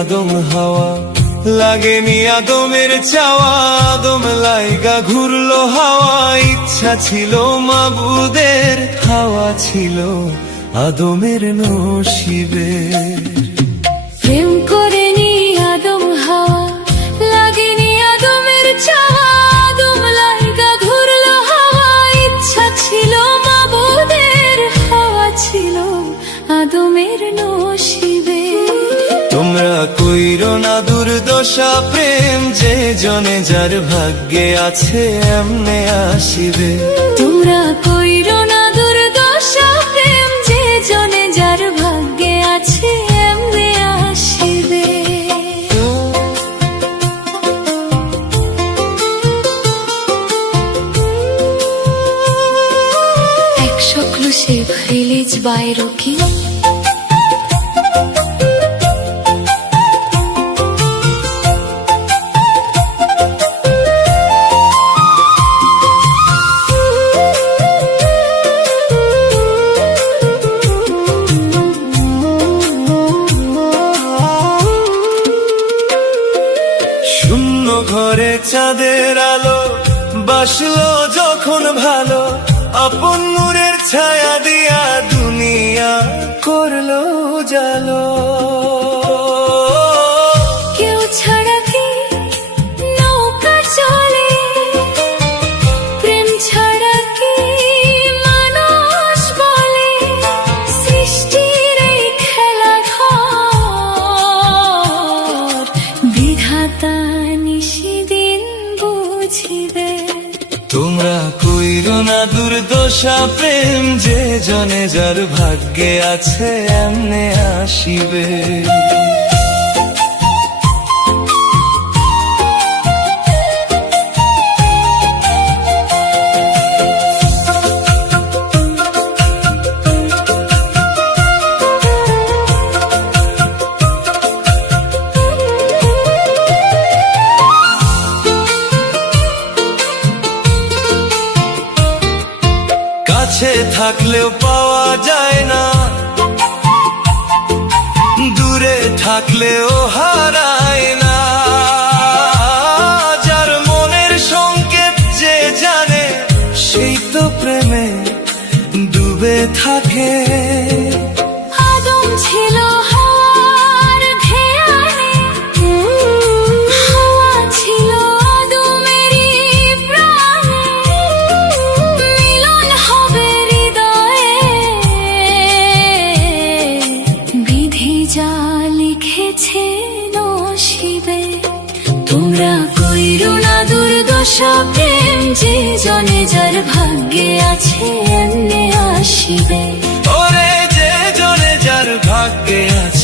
আদম হাওয়া, লাগেনি আদমের চাওয়া, আদম লাইগা ঘুরলো হাওয়া। ইচ্ছা ছিল মাবুদের, হাওয়া ছিল আদমের নসিবে। প্রেম করেনি আদম হাওয়া, লাগেনি আদমের চাওয়া, আদম লাইগা ঘুরলো হাওয়া। ইচ্ছা ছিল মাবুদের, হাওয়া ছিল আদমের নসিবে। তোমরা কইরো না দুর্দশা, প্রেম যে জনে যার ভাগ্যে আছে এমনে আসিবে। তোমরা কইরো না দুর্দশা, প্রেম যে জনে যার ভাগ্যে আছে এমনে আসিবে। 100 Village by Rocky। শূন্য ঘরে চাঁদের আলো, বাসলো যখন ভালো, আপন নূরের ছায়া দিয়া দুনিয়া করলো জালো। কেউ ছাড়া কি নৌকা চলে, প্রেম ছাড়া কি মানুষ বলে। সৃষ্টির এই খেলাঘর বিধাতা নিশিদিন বুঝিবে। তোমরা কইরো না দুর্দশা, প্রেম যে জনে যার ভাগ্যে আছে এমনে আসিবে। কাছে থাকলেও পাওয়া যায় না, দূরে থাকলেও হারায় না। যার মনের সংকেত যে জানে, সেই তো প্রেমে ডুবে থাকে। আদম ছিল হাওয়ার ঘেরানে, হাওয়া ছিল আদমেরই প্রাণে। মিলন হবে হৃদয়ে, বিধি যা লিখেছে নসিবে। তোমরা কইরো না দুর্দশা, প্রেম যে জনে যার ভাগ্যে আছে এমনে আসিবে। ওরে যে জনে যার ভাগ্যে আছে